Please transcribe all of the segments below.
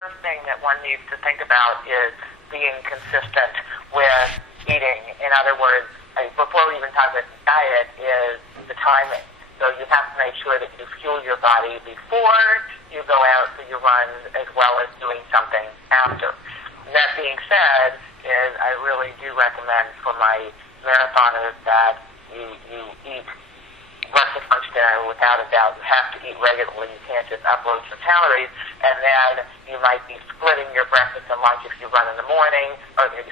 First thing that one needs to think about is being consistent with eating. In other words, before we even talk about diet, is the timing. So you have to make sure that you fuel your body before you go out for your run, as well as doing something after. And that being said, is I really do recommend for my marathoners that you eat breakfast, lunch, dinner, without a doubt. You have to eat regularly. You can't just upload some calories. And then you might be splitting your breakfast and lunch if you run in the morning, or you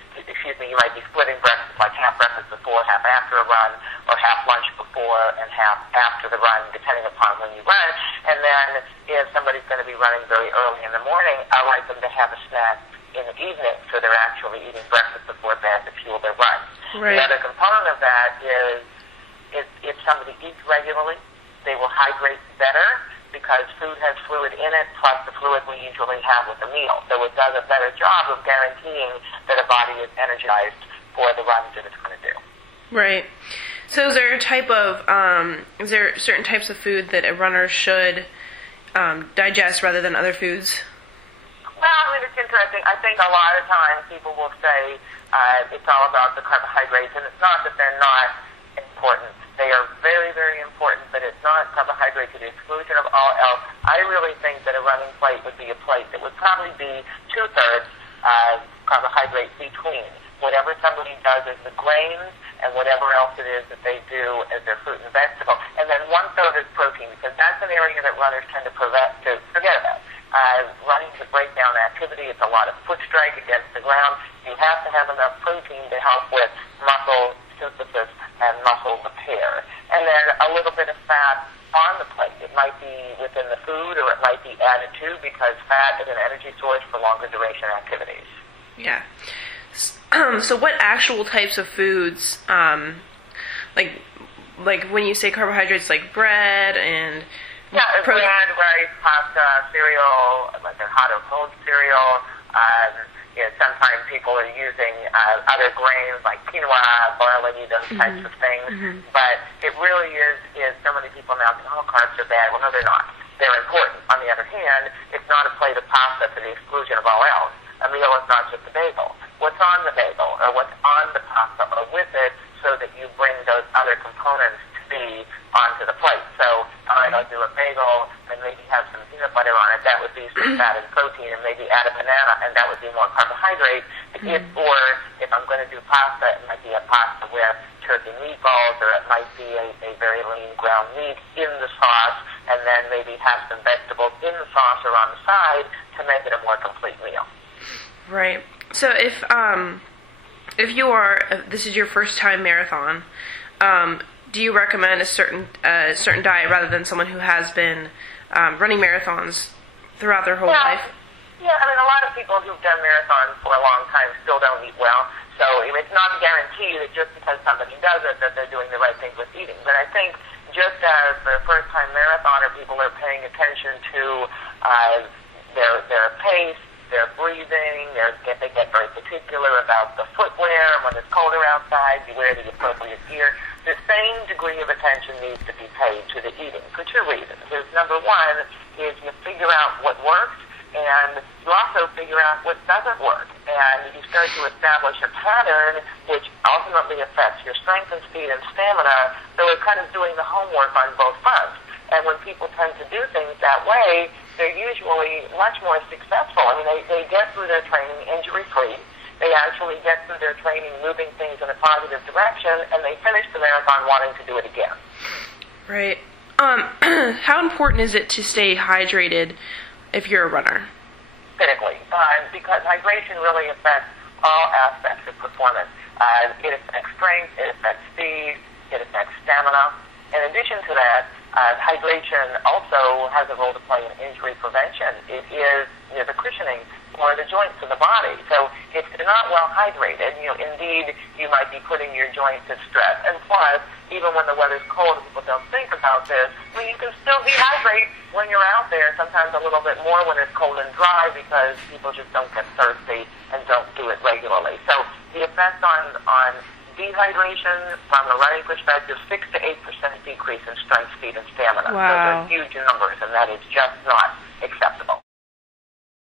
might be splitting breakfast, like half breakfast before, half after a run, or half lunch before and half after the run, depending upon when you run. And then if somebody's going to be running very early in the morning, I like them to have a snack in the evening, so they're actually eating breakfast before bed to fuel their run. Right. The other component of that is if somebody eats regularly, they will hydrate better because food has fluid in it, plus the fluid we usually have with a meal. So it does a better job of guaranteeing that a body is energized for the runs that it's going to do. Right. So is there certain types of food that a runner should digest rather than other foods? Well, I mean, it's interesting. I think a lot of times people will say it's all about the carbohydrates, and it's not that they're not important. They are very, very important, but it's not carbohydrates to the exclusion of all else. I really think that a running plate would be a plate that would probably be 2/3 carbohydrates between whatever somebody does as the grains and whatever else it is that they do as their fruit and vegetable. And then 1/3 is protein, because that's an area that runners tend to forget about. Running is a breakdown activity. It's a lot of foot strike against the ground. You have to have enough protein to help with muscle synthesis and muscle repair. And then a little bit of fat on the plate. It might be within the food, or it might be added to, because fat is an energy source for longer duration activities. Yeah. So what actual types of foods, like when you say carbohydrates, like bread and bread, rice, pasta, cereal, like a hot or cold cereal. Sometimes people are using other grains like quinoa, barley, those types of things. Mm-hmm. But it really is so many people now think, oh, carbs are bad. Well, no, they're not. They're important. On the other hand, it's not a plate of pasta to the exclusion of all else. A meal is not just a bagel. What's on the bagel, or what's on the pasta, or with it, so that you bring those other components to be onto the plate. So, I'll do a bagel and maybe have some peanut butter on it. That would be some fat and protein, and maybe add a banana, and that would be more carbohydrate. Or if I'm going to do pasta, it might be a pasta with turkey meatballs, or it might be a very lean ground meat in the sauce, and then maybe have some vegetables in the sauce or on the side to make it a more complete meal. Right. So if this is your first time marathon, do you recommend a certain diet rather than someone who has been running marathons throughout their whole life? Yeah, I mean, a lot of people who've done marathons for a long time still don't eat well. So it's not a guarantee that just because somebody does it that they're doing the right thing with eating. But I think just as the first-time marathoner, people are paying attention to their pace, their breathing, they get very particular about the footwear, and when it's colder outside, you wear the appropriate gear. The same degree of attention needs to be paid to the eating for two reasons. Number one is you figure out what works, and you also figure out what doesn't work. And you start to establish a pattern which ultimately affects your strength and speed and stamina, so it's kind of doing the homework on both fronts. And when people tend to do things that way, they're usually much more successful. I mean, they get through their training injury-free. They actually get through their training moving things in a positive direction, and they finish the marathon wanting to do it again. Right. How important is it to stay hydrated if you're a runner? Critically, because hydration really affects all aspects of performance. It affects strength, it affects speed, it affects stamina. In addition to that, hydration also has a role to play in injury prevention. It is the cushioning for the joints of the body. So if you're not well hydrated, indeed you might be putting your joints at stress. And plus, even when the weather's cold and people don't think about this, I mean, you can still dehydrate when you're out there, sometimes a little bit more when it's cold and dry, because people just don't get thirsty and don't do it regularly. So the effect on dehydration, from a running perspective, 6 to 8% decrease in strength, speed, and stamina. Wow. Those are huge numbers, and that is just not acceptable.